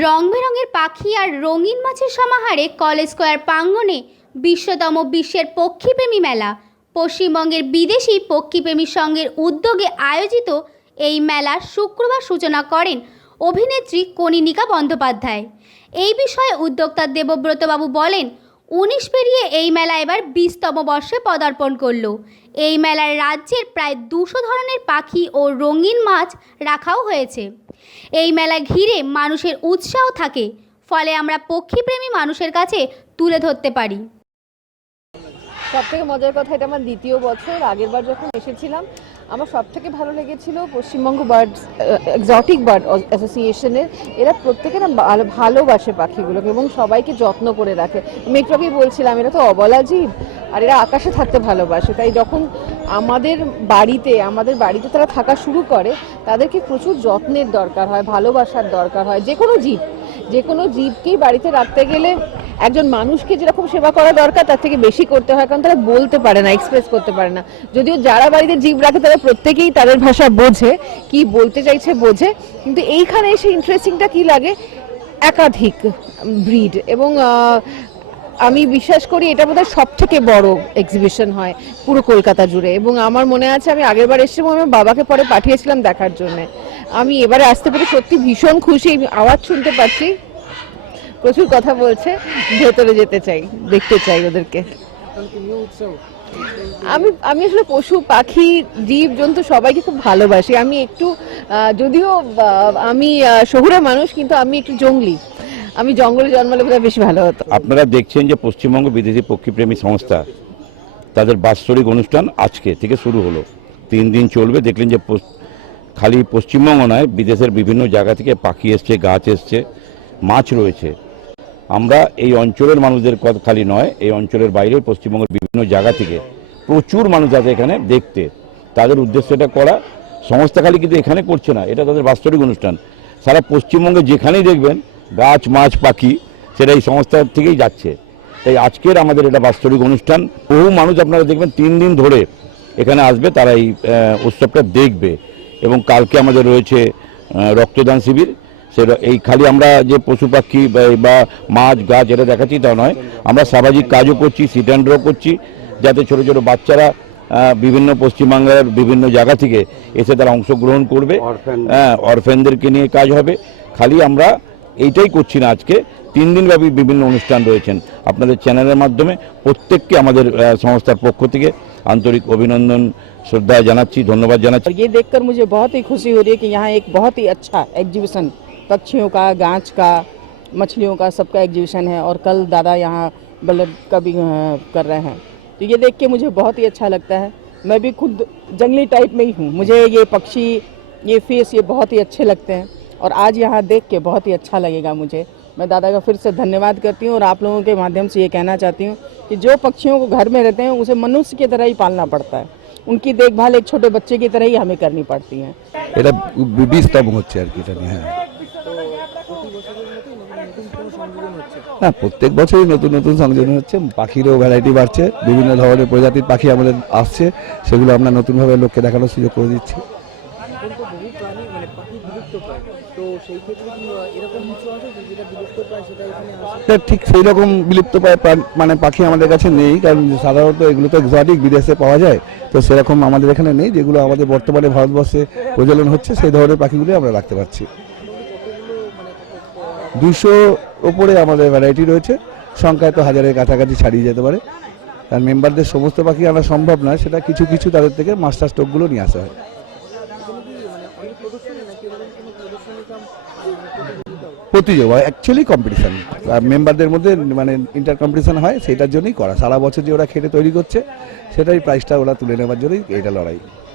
রং বেরঙের পাখি আর রঙিন মাছের সমাহারে কলেজ স্কয়ার প্রাঙ্গণে বিশ্বতম বিশ্বের পক্ষীপ্রেমী মেলা। পশ্চিমবঙ্গের বিদেশি পক্ষীপ্রেমী সংঘের উদ্যোগে আয়োজিত এই মেলার শুক্রবার সূচনা করেন অভিনেত্রী কনীনিকা বন্দ্যোপাধ্যায়। এই বিষয়ে উদ্যোক্তা দেবব্রতবাবু বলেন, 19 পেরিয়ে এই মেলা এবার 20তম বর্ষে পদার্পণ করল। এই মেলায় রাজ্যের প্রায় 200 ধরনের পাখি ও রঙিন মাছ রাখাও হয়েছে। এই মেলা ঘিরে মানুষের উৎসাহ থাকে, ফলে আমরা পক্ষীপ্রেমী মানুষের কাছে তুলে ধরতে পারি। সবথেকে মজার কথা, এটা আমার দ্বিতীয় বছর। আগের বার যখন এসেছিলাম আমার সবথেকে ভালো লেগেছিল পশ্চিমবঙ্গ বার্ডস এক্সোটিক বার্ড অ্যাসোসিয়েশনের। এরা প্রত্যেকে না ভালোবাসে পাখিগুলোকে এবং সবাইকে যত্ন করে রাখে। আমি একটু আগেই বলছিলাম, এরা তো অবলা জীব আর এরা আকাশে থাকতে ভালোবাসে। তাই যখন আমাদের বাড়িতে তারা থাকা শুরু করে, তাদেরকে প্রচুর যত্নের দরকার হয়, ভালোবাসার দরকার হয়। যে কোনো জীবকেই বাড়িতে রাখতে গেলে একজন মানুষকে যেরকম সেবা করা দরকার তার থেকে বেশি করতে হয়, কারণ তারা বলতে পারে না, এক্সপ্রেস করতে পারে না। যদিও যারা বাড়িতে জীব রাখে তারা প্রত্যেকেই তাদের ভাষা বোঝে, কি বলতে চাইছে বোঝে, কিন্তু এইখানে এসে ইন্টারেস্টিংটা কি লাগে, একাধিক ব্রিড। এবং আমি বিশ্বাস করি এটা বোধহয় সব থেকে বড় এক্সিবিশন হয় পুরো কলকাতা জুড়ে। এবং আমার মনে আছে আমি আগের বার এসেছিলাম, আমার বাবাকে পরে পাঠিয়েছিলাম দেখার জন্য। আমি এবারে আসতে পেরে সত্যি ভীষণ খুশি। আওয়াজ শুনতে পাচ্ছি, প্রচুর কথা বলছে, ভেতরে যেতে চাই, দেখতে চাই ওদেরকে। আমি আসলে পশু পাখি জীব জন্তু সবাইকে খুব ভালোবাসি। আমি একটু যদিও আমি শহুরে মানুষ, কিন্তু আমি একটু জঙ্গলি। আমি জঙ্গলে জন্মালে বোধহয় বেশি ভালো হতো। আপনারা দেখছেন যে পশ্চিমবঙ্গ বিদেশি পক্ষীপ্রেমী সংস্থা তাদের বাৎসরিক অনুষ্ঠান আজকে থেকে শুরু হলো, 3 দিন চলবে। দেখলেন যে খালি পশ্চিমবঙ্গ নয়, বিদেশের বিভিন্ন জায়গা থেকে পাখি এসছে, গাছ এসছে, মাছ রয়েছে। আমরা এই অঞ্চলের মানুষদের কথা খালি নয়, এই অঞ্চলের বাইরে পশ্চিমবঙ্গের বিভিন্ন জায়গা থেকে প্রচুর মানুষ আছে এখানে দেখতে। তাদের উদ্দেশ্য এটা করা। সংস্থা খালি কিন্তু এখানে করছে না, এটা তাদের বাৎসরিক অনুষ্ঠান। সারা পশ্চিমবঙ্গে যেখানেই দেখবেন গাছ মাছ পাখি, সেটা এই সংস্থা থেকেই যাচ্ছে। তাই আজকের আমাদের এটা বাৎসরিক অনুষ্ঠান। বহু মানুষ আপনারা দেখবেন 3 দিন ধরে এখানে আসবে, তারা এই উৎসবটা দেখবে। এবং কালকে আমাদের রয়েছে রক্তদান শিবির। সেটা এই খালি আমরা যে পশু পাখি বা মাছ গাছ এটা দেখাচ্ছি তা নয়, আমরা সামাজিক কাজও করছি, সিট অ্যান্ড ড্র করছি, যাতে ছোটো ছোটো বাচ্চারা বিভিন্ন পশ্চিমবাংলার বিভিন্ন জায়গা থেকে এসে তারা অংশগ্রহণ করবে। অরফ্যানদেরকে নিয়ে কাজ হবে। খালি আমরা এইটাই করছি না, আজকে 3 দিনব্যাপী বিভিন্ন অনুষ্ঠান রয়েছেন। আপনাদের চ্যানেলের মাধ্যমে প্রত্যেককে আমাদের সংস্থার পক্ষ থেকে আন্তরিক অভিনন্দন শ্রদ্ধা জানাচ্ছি, ধন্যবাদ জানাচ্ছি। ये देखकर मुझे बहुत ही खुशी हो रही है कि यहाँ एक बहुत ही अच्छा एग्जीबिशन, पक्षियों का, गांच का, मछलियों का, सबका एग्जीबिशन है। और कल दादा यहाँ बल्लभ का भी कर रहे हैं, तो ये देख के मुझे बहुत ही अच्छा लगता है। मैं भी खुद जंगली टाइप में ही हूँ, मुझे ये पक्षी, ये फिश, ये बहुत ही अच्छे लगते हैं। और आज यहाँ देख के बहुत ही अच्छा लगेगा मुझे। मैं दादा का फिर से धन्यवाद करती हूँ और आप लोगों के माध्यम से ये कहना चाहती हूँ कि जो पक्षियों को घर में रहते हैं उसे मनुष्य की तरह ही पालना पड़ता है। उनकी देखभाल एक छोटे बच्चे की तरह ही हमें करनी पड़ती है। এটা 20তম হচ্ছে আর কি এটা নিয়ে। হ্যাঁ, না প্রত্যেক বছরই নতুন নতুন সংযোজন হচ্ছে, পাখিরও ভ্যারাইটি বাড়ছে, বিভিন্ন ধরনের প্রজাতির পাখি আমাদের আসছে, সেগুলো আমরা নতুনভাবে লোককে দেখানোর সুযোগ করে দিচ্ছি। ঠিক সেই রকম বিলুপ্ত প্রায় মানে পাখি আমাদের কাছে নেই, কারণ সাধারণত এগুলো তো এক্সোটিক বিদেশে পাওয়া যায়, তো সেরকম আমাদের এখানে নেই। যেগুলো আমাদের বর্তমানে ভারতবর্ষে প্রচলন হচ্ছে সেই ধরনের পাখিগুলো আমরা রাখতে পারছি। 200 ওপরে আমাদের ভ্যারাইটি রয়েছে, সংখ্যায় তো 1000-এর কাছাকাছি ছাড়িয়ে যেতে পারে। কারণ মেম্বারদের সমস্ত পাখি আনা সম্ভব নয়, সেটা কিছু কিছু তাদের থেকে মাস্টার স্টকগুলো নিয়ে আসা হয়। প্রতিযোগিতা অ্যাকচুয়ালি কম্পিটিশন, মেম্বারদের মধ্যে মানে ইন্টার কম্পিটিশন হয়, সেটার জন্যই করা। সারা বছর যে ওরা খেটে তৈরি করছে, সেটাই প্রাইসটা ওরা তুলে নেওয়ার জন্যই এইটা লড়াই।